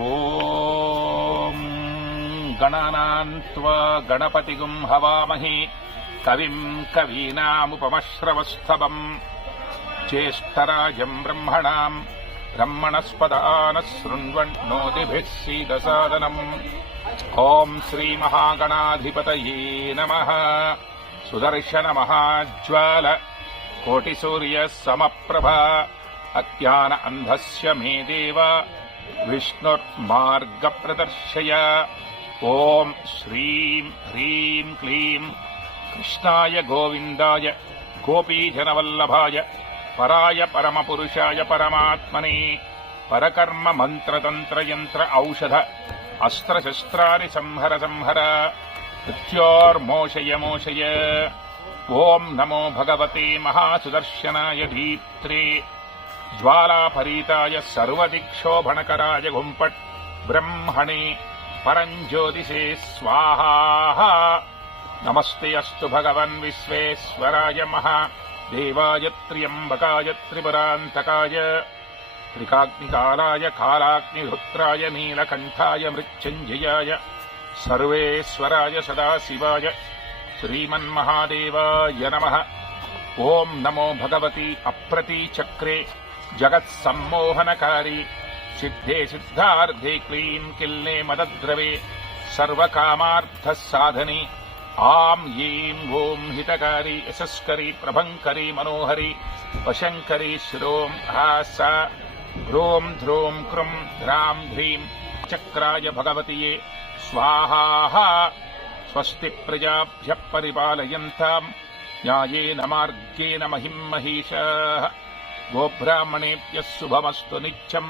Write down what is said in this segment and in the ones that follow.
ಓಂ ಗಣನಾನ್ತ್ವಾ ಗಣಪತಿಗುಂ ಹವಾಮಹಿ ಕವಿಂ ಕವೀನಾಮುಪಮಶ್ರವಸ್ತವಂ ಜ್ಯೇಷ್ಠರಾಜಂ ಬ್ರಹ್ಮಣಾಂ ಬ್ರಹ್ಮಣಸ್ಪದಾನಃ ಶೃಣ್ವನ್ನೋತಿಭಿಃ ಸೀದಸಾದನಂ. ಓಂ ಶ್ರೀ ಮಹಾಗಣಾಧಿಪತಯೇ ನಮಃ. ಸುದರ್ಶನ ಮಹಾಜ್ವಾಲ ಕೋಟಿಸೂರ್ಯ ಸಮಪ್ರಭ ಅಜ್ಞಾನ ಅಂಧಸ್ಯ ಮೇ ದೇವ ವಿಷ್ಣುರ್ಮಾರ್ಗ ಪ್ರದರ್ಶಯ. ಓಂ ಶ್ರೀಂ ಹ್ರೀಂ ಕ್ಲೀಂ ಕೃಷ್ಣಾಯ ಗೋವಿಂದಾಯ ಗೋಪೀಜನವಲ್ಲಭಾಯ ಪರಾಯ ಪರಮಪುರುಷಾಯ ಪರಮಾತ್ಮನೇ ಪರಕರ್ಮ ಮಂತ್ರತಂತ್ರಯಂತ್ರ ಔಷಧ ಅಸ್ತ್ರಶಸ್ತ್ರಾಣಿ ಸಂಹರ ಸಂಹರ ಮೃತ್ಯೋರ್ಮೋಷಯ ಮೋಷಯ. ಓಂ ನಮೋ ಭಗವತೆ ಮಹಾಸುದರ್ಶನಾಯ ದೀಪ್ತ್ರೇ ಜ್ವಾಲಾಪರೀತಾಯ ಸರ್ವದಿಕ್ಷೋಭಣಕರಾಯ ಗುಂಪಟ್ ಬ್ರಹ್ಮಣೇ ಪರಂಜ್ಯೋತಿಷೇ ಸ್ವಾಹಾ. ನಮಸ್ತೆ ಅಸ್ತು ಭಗವನ್ ವಿಶ್ವೇಶ್ವರಾಯ ಮಹಾದೇವಾಯ ತ್ರ್ಯಂಬಕಾಯ ತ್ರಿಪುರಾಂತಕಾಯ ತ್ರಿಕಾಗ್ನಿಕಾಲಾಯ ಕಾಲಾಗ್ನಿರುದ್ರಾಯ ನೀಲಕಂಠಾಯ ಮೃತ್ಯುಂಜಯಾಯ ಸರ್ವೇಶ್ವರಾಯ ಸದಾಶಿವಾಯ ಶ್ರೀಮನ್ಮಹಾದೇವಾಯ ನಮಃ. ಓಂ ನಮೋ ಭಗವತಿ ಅಪ್ರತೀಚಕ್ರೆ ಜಗತ್ಸಮ್ಮೋಹನಕಾರಿ ಸಿದ್ಧೇ ಸಿದ್ಧಾರ್ಥೇ ಕ್ಲೀಂ ಕಿಲ್ನೆ ಮದದ್ರವೆ ಸರ್ವಕಾಮಾರ್ಥ ಸಾಧನೆ ಆಂ ಯೀಂ ಓಂ ಹಿತಕಾರಿ ಯಶಸ್ಕರಿ ಪ್ರಭಂಕರಿ ಮನೋಹರಿ ವಶಂಕರಿ ಶ್ರೋಂ ಹಾಸ ಧ್ರೋಂ ಧ್ರೋಂ ಕೃಂ ಧ್ರಾಂ ಧ್ರೀಂ ಚಕ್ರಾಯ ಭಗವತಿಯೇ ಸ್ವಾಹಾ. ಸ್ವಸ್ತಿ ಪ್ರಜಾಭ್ಯಃ ಪರಿಪಾಲಯಂತಾಂ ನ್ಯಾಯೇನ ಮಾರ್ಗೇಣ ಮಹಿಂ ಮಹೀಷಾಃ. ಗೋಬ್ರಾಹ್ಮಣೇಭ್ಯಃ ಶುಭಮಸ್ತು ನಿತ್ಯಂ.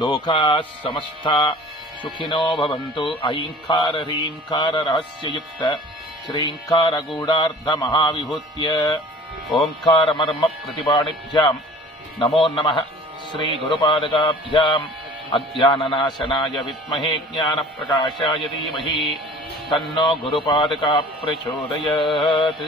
ಲೋಕಾಃ ಸಮಸ್ತಾಃ ಸುಖಿನೋ ಭವಂತು. ಐಂಕಾರ ಹ್ರೀಂಕಾರ ರಹಸ್ಯಯುಕ್ತ ಶ್ರೀಂಕಾರ ಗೂಢಾರ್ಧ ಮಹಾವಿಭೂತ್ಯ ಓಂಕಾರ ಮರ್ಮ ಪ್ರತಿಪಾಣಿಭ್ಯಾಂ ನಮೋ ನಮಃ. ಶ್ರೀ ಗುರುಪಾದಕಾಭ್ಯಾಂ ಅಜ್ಞಾನನಾಶನಾಯ ವಿದ್ಮಹೇ ಜ್ಞಾನಪ್ರಕಾಶಾಯ ಧೀಮಹಿ ತನ್ನೋ ಗುರುಪಾದಕಾ ಪ್ರಚೋದಯಾತ್.